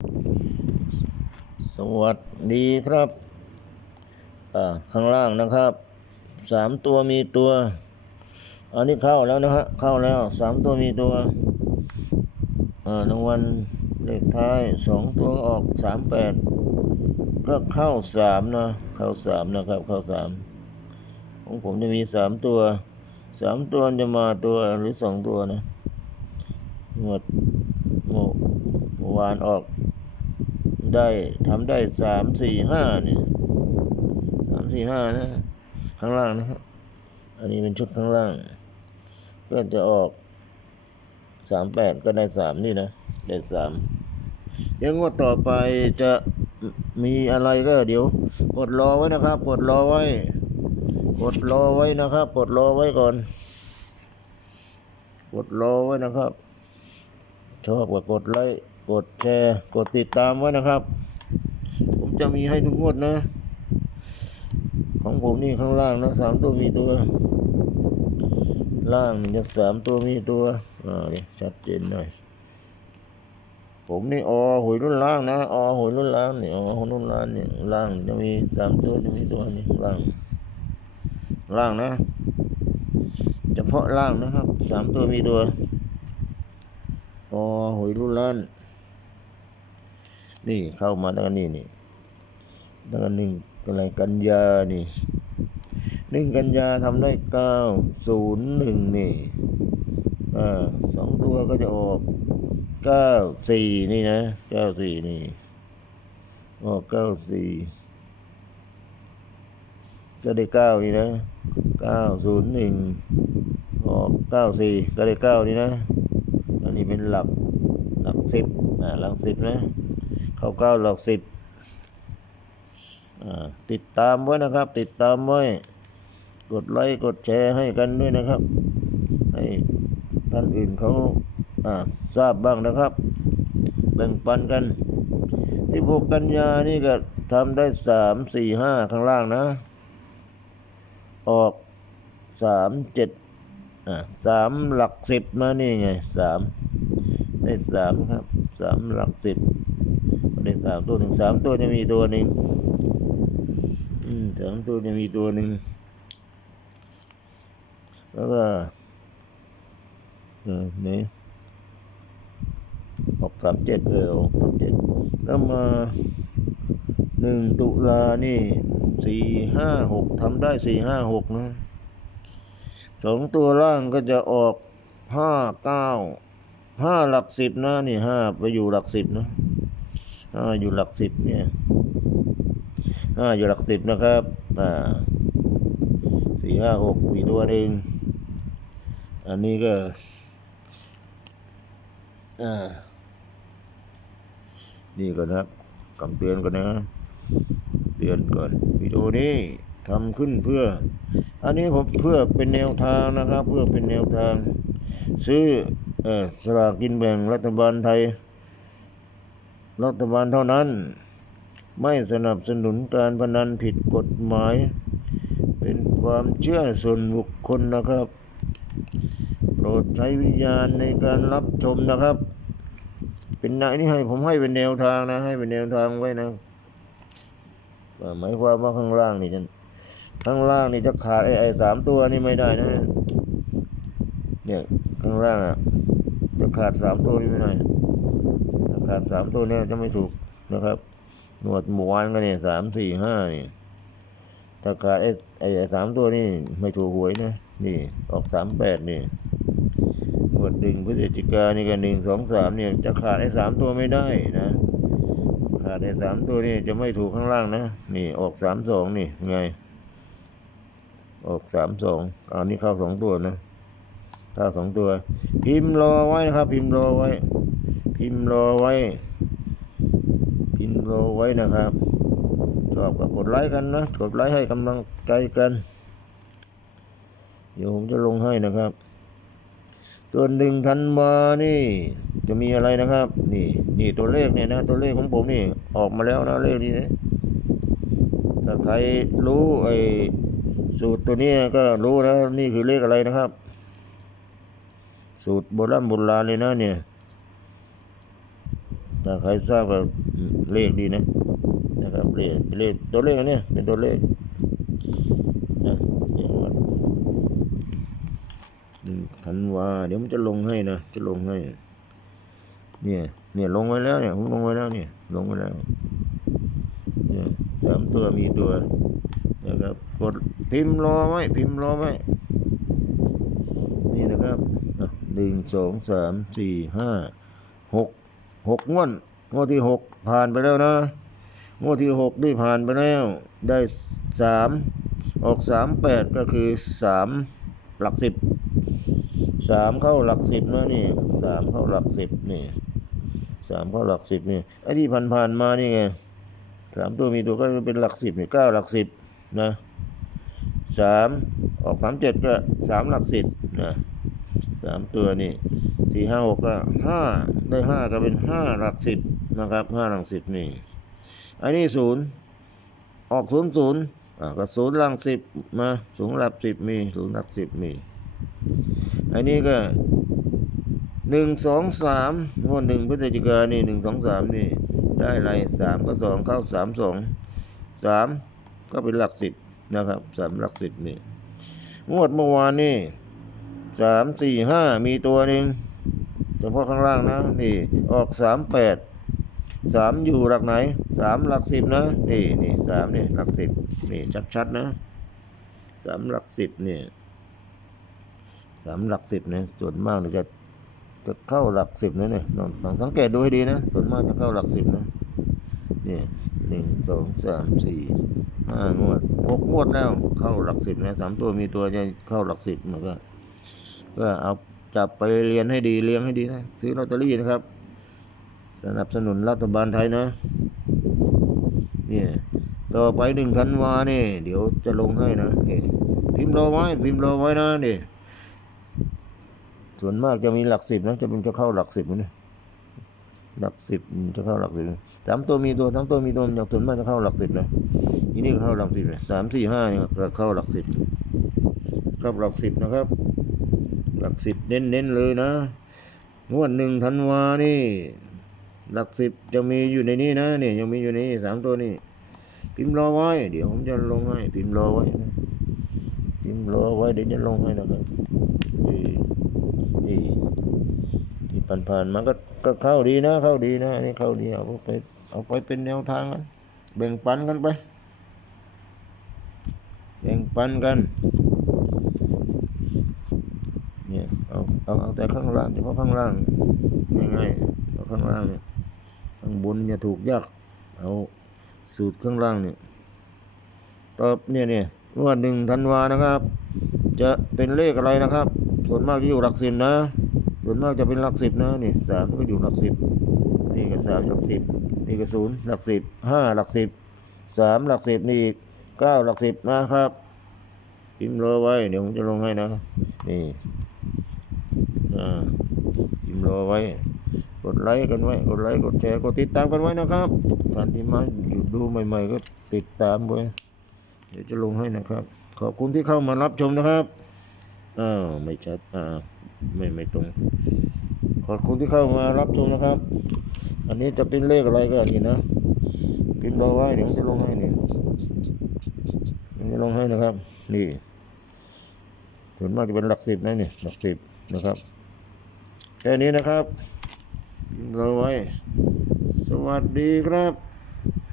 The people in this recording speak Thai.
สวัสดีครับ อ่า ข้างล่างนะครับสามตัวมีตัว อันนี้เข้าแล้วนะฮะ เข้าแล้วสามตัวมีตัว อ่ารางวัลเลขท้ายสองตัวออกสามแปดก็เข้าสามนะ เข้าสามนะครับ เข้าสามของผมจะมีสามตัวสามตัวจะมาตัวหรือสองตัวนะหมดเมื่อเมื่อวานออก ได้ทำได้สามสี่ห้าเนี่ยสามสี่ห้านะข้างล่างนะครับอันนี้เป็นชุดข้างล่าง ก็จะออกสามแปดก็ได้สามนี่นะได้สามเดี๋ยวงวดต่อไปจะมีอะไรก็เดี๋ยว กดรอไว้นะครับ กดรอไว้ กดรอไว้นะครับ กดรอไว้ก่อน กดรอไว้นะครับ ชอบก็กดไลค์ กดแชร์ กดติดตามไว้นะครับ ผมจะมีให้ทุกงวดนะ ของผมนี่ข้างล่างนะสามตัวมีตัว ล่างจะสามตัวมีตัวอ่านี่ชัดเจนหน่อย ผมนี่อหวยรุ่นล่างนะอหวยรุ่นล่างนี่อหวยรุ่นล่างนี่ล่างจะมีสามตัวจะมีตัวนี่ล่าง ล่างนะเฉพาะล่างนะครับสามตัวมีตัวอหวยรุ่นล่าง นี่เข้ามาตั้งนี่นี่ตั้งหนึ่งอะไรกันยานี่หนึ่งกันยาทำได้เก้าศูนย์หนึ่งนี่อ่าสองตัวก็จะออกเก้าสี่นี่นะเก้าสี่นี่ออกเก้าสี่ก็ได้เก้านี่นะเก้าศูนย์หนึ่งออกเก้าสี่ก็ได้เก้านี่นะ อันนี้เป็นหลักหลักสิบอ่าหลักสิบนะ เข้าเก้าหลักสิบติดตามไว้นะครับ ติดตามไว้ กดไลค์กดแชร์ให้กันด้วยนะครับ ให้ท่านอื่นเขาทราบบ้างนะครับ แบ่งปันกัน 16 กันยานี่ก็ทำได้ 3 4 5 ข้างล่างนะ ออก 3 7อ่า3หลัก10มานี่ไง 3 ได้ 3 ครับ 3 หลัก 10ได้สามตัวหนึ่งสามตัวจะมีตัวหนึ่งสามตัวจะมีตัวหนึ่งแล้วก็เออนี่หกสามเจ็ดเออหกสามเจ็ดแล้วมาหนึ่งตุลานี่สี่ห้าหกทำได้สี่ห้าหกนะสองตัวล่างก็จะออกห้าเก้าห้าหลักสิบนะนี่ห้าไปอยู่หลักสิบนะ อ่าอยู่หลักสิบเนี่ยอ่าอยู่หลักสิบนะครับอ่าสี่ห้าหกมีตัวหนึ่งอันนี้ก็อ่านี่ก่อนนะครับคำเตือนก่อนนะเตือนก่อนวิดีโอนี้ทำขึ้นเพื่อ อันนี้ผมเพื่อเป็นแนวทางนะครับ เพื่อเป็นแนวทาง ซื้อเออสลากกินแบ่งรัฐบาลไทย รัฐบาลเท่านั้น ไม่สนับสนุนการพนันผิดกฎหมาย เป็นความเชื่อส่วนบุคคลนะครับ โปรดใช้วิญญาณในการรับชมนะครับ เป็นนายนี่ให้ผมให้เป็นแนวทางนะ ให้เป็นแนวทางไว้นะหมายความว่าข้างล่างนี่จะข้างล่างนี่จะขาดไอ้ไอ้สามตัวนี่ไม่ได้นะเนี่ยข้างล่างอะจะขาดสามตัวนี่ไม่ได้ ขาดสามตัวนี่จะไม่ถูกนะครับ หนวดหมวานกันเนี่ยสามสี่ห้านี่ถ้าขาดไอ้ไอ้สามตัวนี่ไม่ถูกหวยนะนี่ออกสามแปดนี่หนวดหนึ่งพฤศจิกานี่กันหนึ่งสองสามเนี่ยจะขาดไอ้สามตัวไม่ได้นะ ขาดไอ้สามตัวนี่จะไม่ถูกข้างล่างนะ นี่ออกสามสองนี่ไง ออกสามสองอันนี้เข้าสองตัวนะเข้าสองตัว พิมพ์รอไว้นะครับ พิมพ์รอไว้ พิมพ์รอไว้ พิมพ์รอไว้นะครับชอบก็กดไลค์กันนะกดไลค์ให้กำลังใจกัน เดี๋ยวผมจะลงให้นะครับ ส่วนหนึ่งธันวานี่ จะมีอะไรนะครับ นี่นี่ตัวเลขเนี่ยนะ ตัวเลขของผมนี่ออกมาแล้วนะเลขนี้นะถ้าใครรู้ไอ้สูตรตัวนี้ก็รู้นะนี่คือเลขอะไรนะครับ สูตรโบราณโบราณเลยนะเนี่ย ถ้าใครทราบว่าเลขดีนะนะครับเลขเลขตัวเลขอันนี้เป็นตัวเลขนะเนี่ยว่าหนึ่งธันวาเดี๋ยวมันจะลงให้นะจะลงให้ เนี่ยเนี่ยลงไว้แล้วเนี่ยผมลงไว้แล้วเนี่ยลงไว้แล้วเนี่ยสามตัวมีตัวนะครับกดพิมพ์รอไว้พิมพ์รอไว้นี่นะครับหนึ่งสองสามสี่ห้าหก หกงวดงวดที่หกผ่านไปแล้วนะงวดที่หกได้ผ่านไปแล้วได้สามออกสามแปดก็คือสามหลักสิบสามเข้าหลักสิบนะนี่สามเข้าหลักสิบนี่สามเข้าหลักสิบนี่ไอ้ที่ผ่านๆมานี่ไงสามตัวมีตัวก็เป็นหลักสิบนี่เก้าหลักสิบนะสามออกสามเจ็ดก็สามหลักสิบนะ สามตัวนี่สี่ห้าหกก็ห้าได้ห้าก็เป็นห้าหลักสิบนะครับห้าหลักสิบนี่ไอ้นี่ศูนย์ออกศูนย์ศูนย์อ่าก็ศูนย์หลักสิบมาศูนย์หลักสิบมีศูนย์หลักสิบมีไอ้นี่ก็หนึ่งสองสามงวดหนึ่งพฤศจิกายนนี่หนึ่งสองสามนี่ได้อะไรสามก็สองเข้าสามสองสามก็เป็นหลักสิบนะครับสามหลักสิบนี่งวดเมื่อวานนี่ สามสี่ห้ามีตัวหนึ่งเฉพาะข้างล่างนะ นี่ ออกสามแปดสามอยู่หลักไหนสามหลักสิบนะ นี่นี่สามนี่หลักสิบนี่ชัดๆนะสามหลักสิบนี่สามหลักสิบนะส่วนมากจะจะเข้าหลักสิบนะเนี่ยลองสังสังเกตดูให้ดีนะ ส่วนมากจะเข้าหลักสิบนะเนี่ยหนึ่งสองสามสี่ห้างวดหกงวดแล้วเข้าหลักสิบนะสามตัวมีตัวจะเข้าหลักสิบมันก็ ก็เอาจับไปเรียนให้ดีเลี้ยงให้ดีนะซื้อลอตเตอรี่นะครับ สนับสนุนรัฐบาลไทยนะเนี่ยต่อไปหนึ่งธันวาเนี่ยเดี๋ยวจะลงให้นะนี่พิมพ์รอไว้พิมพ์รอไว้นะนี่ส่วนมากจะมีหลักสิบนะจะเป็นจะเข้าหลักสิบนะหลักสิบจะเข้าหลักสิบสามตัวมีตัวสามตัวมีตัวอย่างส่วนมากจะเข้าหลักสิบนะทีนี่เข้าหลักสิบเลยสามสี่ห้าเนี่ยเข้าหลักสิบเข้าหลักสิบนะครับ หลักสิบเน้นๆเลยนะงวดหนึ่งธันวานี่ หลักสิบจะมีอยู่ในนี้นะเนี่ยยังมีอยู่ในนี้สามตัวนี่พิมพ์รอไว้ เดี๋ยวผมจะลงให้ พิมพ์รอไว้นะพิมพ์รอไว้เดี๋ยวจะลงให้นะครับนี่ที่ผ่านๆมาก็ก็เข้าดีนะ เข้าดีนะอันนี้เข้าดีเอาไปเอาไปเป็นแนวทางกันแบ่งปันกันไป แบ่งปันกัน เอาเอาเอาแต่ข้างล่างเฉพาะข้างล่างง่ายๆเอาข้างล่างเนี่ยข้างบนเนี่ยถูกยากเอาสูตรข้างล่างเนี่ยตอบเนี่ยเนี่ยงวดหนึ่งธันวานะครับ จะเป็นเลขอะไรนะครับ ส่วนมากจะอยู่หลักสิบนะ ส่วนมากจะเป็นหลักสิบนะนี่สามก็อยู่หลักสิบนี่ก็สามหลักสิบนี่ก็ศูนย์หลักสิบห้าหลักสิบสามหลักสิบนี่อีกเก้าหลักสิบนะครับพิมพ์รอไว้เดี๋ยวผมจะลงให้นะนี่ พิมพ์รอไว้ กดไลค์กันไว้ กดไลค์ กดแชร์ กดติดตามกันไว้นะครับท่านที่มาอยู่ดูใหม่ ๆ ก็ติดตามไว้ เดี๋ยวจะลงให้นะครับ ขอบคุณที่เข้ามารับชมนะครับ อ้าว ไม่ชัด อ่า ไม่ ไม่ตรง ขอบคุณที่เข้ามารับชมนะครับ อันนี้จะเป็นเลขอะไรก็อันนี้นะ พิมพ์รอไว้ เดี๋ยวจะลงให้นี่จะลงให้นะครับ นี่ส่วนมากจะเป็นหลักสิบนะนี่หลักสิบนะครับ แค่นี้นะครับเราไว้ สวัสดีครับ